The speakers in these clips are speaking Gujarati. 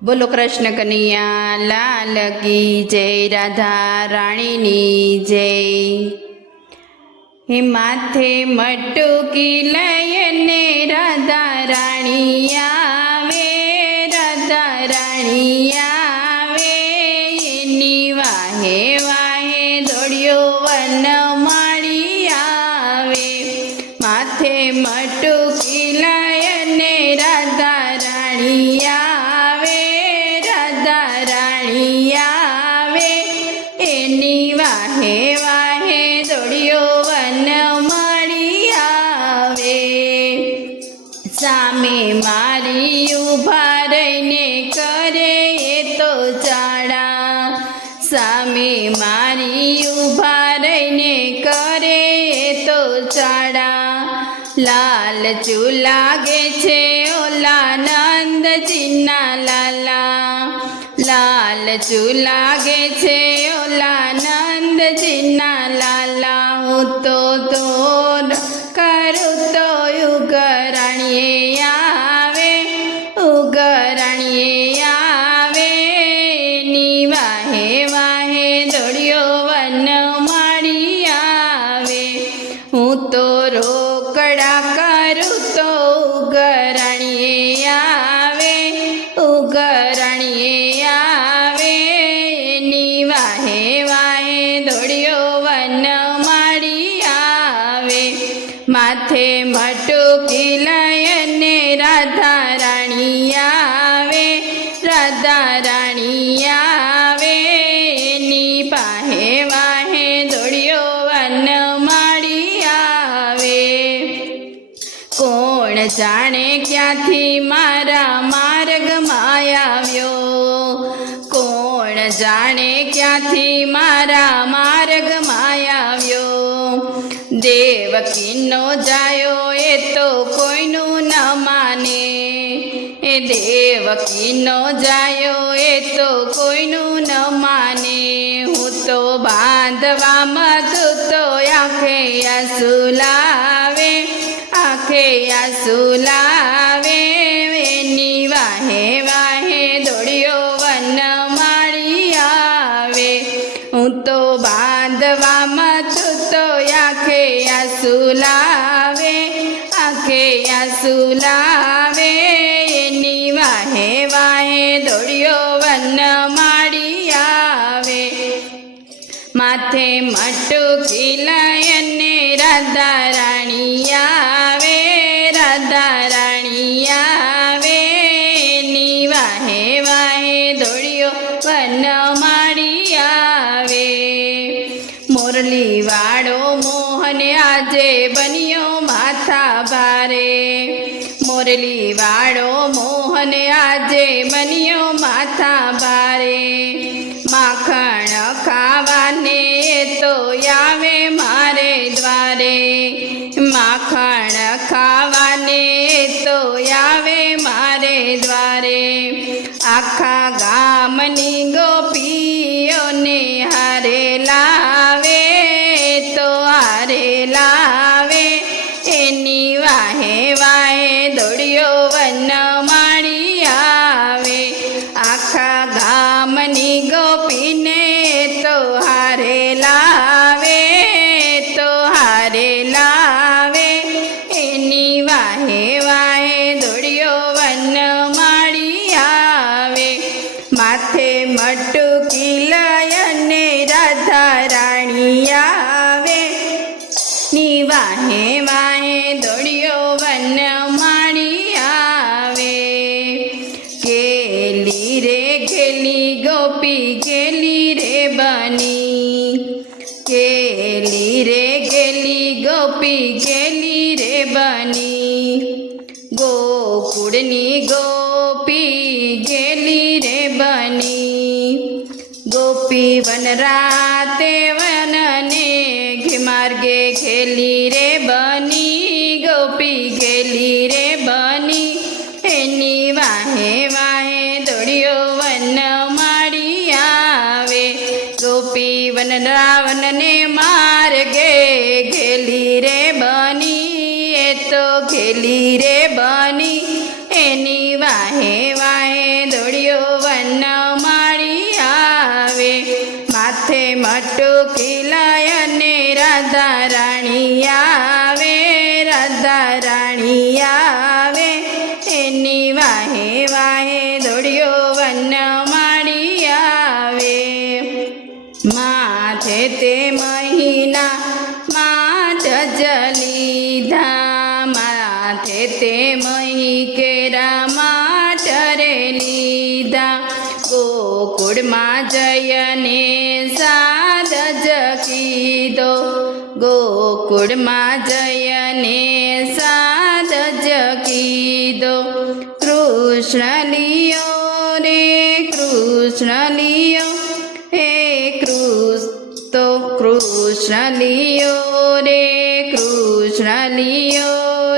બોલો કૃષ્ણ કનૈયા લાલ કી જય, રાધા રાણીની જય। હે માથે મટકી લઈને રાધા રાણી આવે, રાધા રાણી આવે, એની વાહે વાહે દોડ્યો વનમાળી આવે। માથે મટકી લઈને રાધા રાણી આવે, રાધા રાણી આવે, એની વાહે વાહે દોડ્યો વનમાળી આવે। સામે મારી ઊભા રહીને કરે એ તો ચાળા, સામે મારી ઊભા રહીને કરે એ તો ચાળા। લાલ લાગે છે ઓલા નંદજીના લાલા, લાલ લાગે છે ઓલા નંદજીના લાલા। હું તો કરું તો ઉગરાણીએ આવે, ઉગરાણીએ આવે, એની વાહે વાહે દોડ્યો વનમાળી આવે। હું તો રોકડા કરું તો ઉગરાણીએ આવે, ઉગરાણીએ આવે, એની વાહે વાહે દોડ્યો વનમાળી આવે। માથે મટકી લઈને રાધા રાણી આવે, રાધા રાણી આવે, એની પાહે વાહે દોડ્યો વનમાળી આવે। કોણ જાણે ક્યાંથી મારા માર્ગમાં આવ્યો, કોણ જાણે ક્યાંથી મારા માર્ગમાં આવ્યો। દેવકીનો જાયો એ તો કોઈનું ન માને, એ દેવકીનો જાયો એ તો કોઈનું ન માને। હું તો બાંધવામાં તું તો આંખે આંસુ લાવે, આંખે આંસુ લાવે, એની વાહે વાહે દોડ્યો વનમાળી આવે। હું તો બાંધવામાં તું તો આંખે આંસુ લાવે, આંખે આંસુ લાવે, એની વાહે વાહે દોડ્યો વનમાળી આવે। માથે મટકી લઈને રાધા રાણી આવે, રાધા રાણી આવે, એની વાહે વાહે દોડ્યો વનમાળી આવે। મોરલી વાળો મોહન આજે બન્યો માથા ભારે, મોરલી વાળો મોહન આજે બન્યો માથા ભારે। માખણ ખાવાને તો આવે મારે દ્વારે, માખણ ખાવાને તો આવે મારે દ્વારે। આખા ગામની ગોપીઓને હારે લાવે, તો હારે લાવે, એની વાહે વાહે દોડ્યો વનમાળી આવે। આખા ગામની ગોપીને તો હારે લાવે, તો હારે લાવે, એની વાહે વાહે દોડ્યો વનમાળી આવે। માથે મટકી લઈને રાધા રાણી આવે, ની વાહે વાહે દોડ્યો વનમાળી આવે। ગેલી રે ગેલી ગોપી ગેલી રે બની, ગેલી રે ગેલી ગોપી ગેલી રે બની। ગોકુળની ગોપી ગેલી રે બની, ગોપી વન રાતે વનને ઘે માર્ગે ખેલી રે બની, ગોપી ગેલી રે બની, એની વાહે વાહે દોડ્યો વનમાળી આવે। ગોપી વન રાવણને માર્ગે ઘેલી રે બની, એ તો ઘેલી રે બની, એની વાહે વાહે દોડ્યો ગોકુળમાં જયને સાદ જ કીધો, ગોકુળમાં જયને સાદ જ કીધો. કૃષ્ણ લિયો રે કૃષ્ણ લિયો, હે કૃષ્ણ લિયો રે કૃષ્ણ લિયો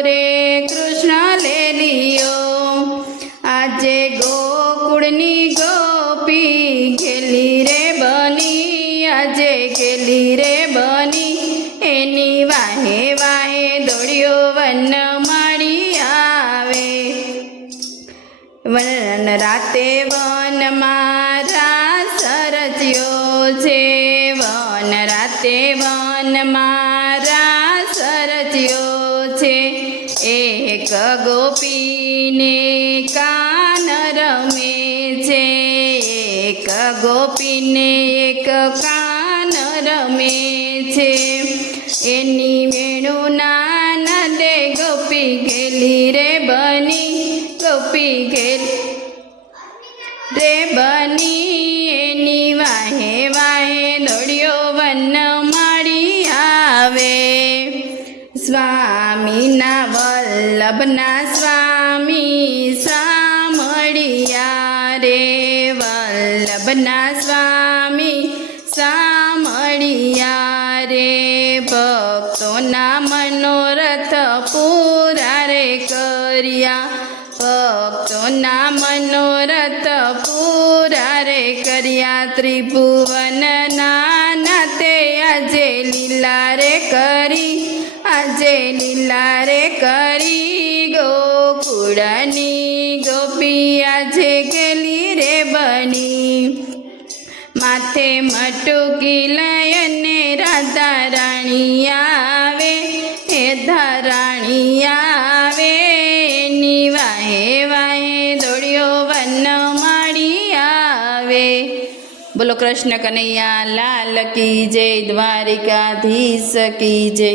રે કૃષ્ણ લે લિયો. આજે ગોકુળની ગોપી ઘેલી રે બની, આજે ઘેલી રે બની, એની વાહે વાહે દોડ્યો વન માળી આવે. વન રાતે વનમાં રાસ રચ્યો છે, વન રાતે વનમાં રાસ રચ્યો છે. એક ગોપીને કાન રમે છે, એક ગોપીને એક કાન રમે છે. એની વેણુના નદે ગોપી ઘેલી રે બની, ગોપી ઘેલી રે બની, એની વાહે વાહે દોડ્યો વન માળી આવે. સ્વામીના વલ્લભના સ્વામી સામળિયા રે, વલ્લભના સ્વામી સામળિયા રે. ભક્તોના મનોરથ પૂરા રે કર્યા, ભક્તોના મનોરથ પૂરા રે કર્યા. ત્રિભુવનના નાથે આજે લીલા રે કરી, આજે લીલા રે કરી. ગોકુળની ગોપી આજે ઘેલી રે બની, માથે મટુકી લઈને રાધા રાણી આવે, હે ધારાણી આવે. એની વાહે વાહે દોડ્યો વન માળી આવે. બોલો કૃષ્ણ કનૈયા લાલ કી જય, દ્વારિકાધીશ કી જય.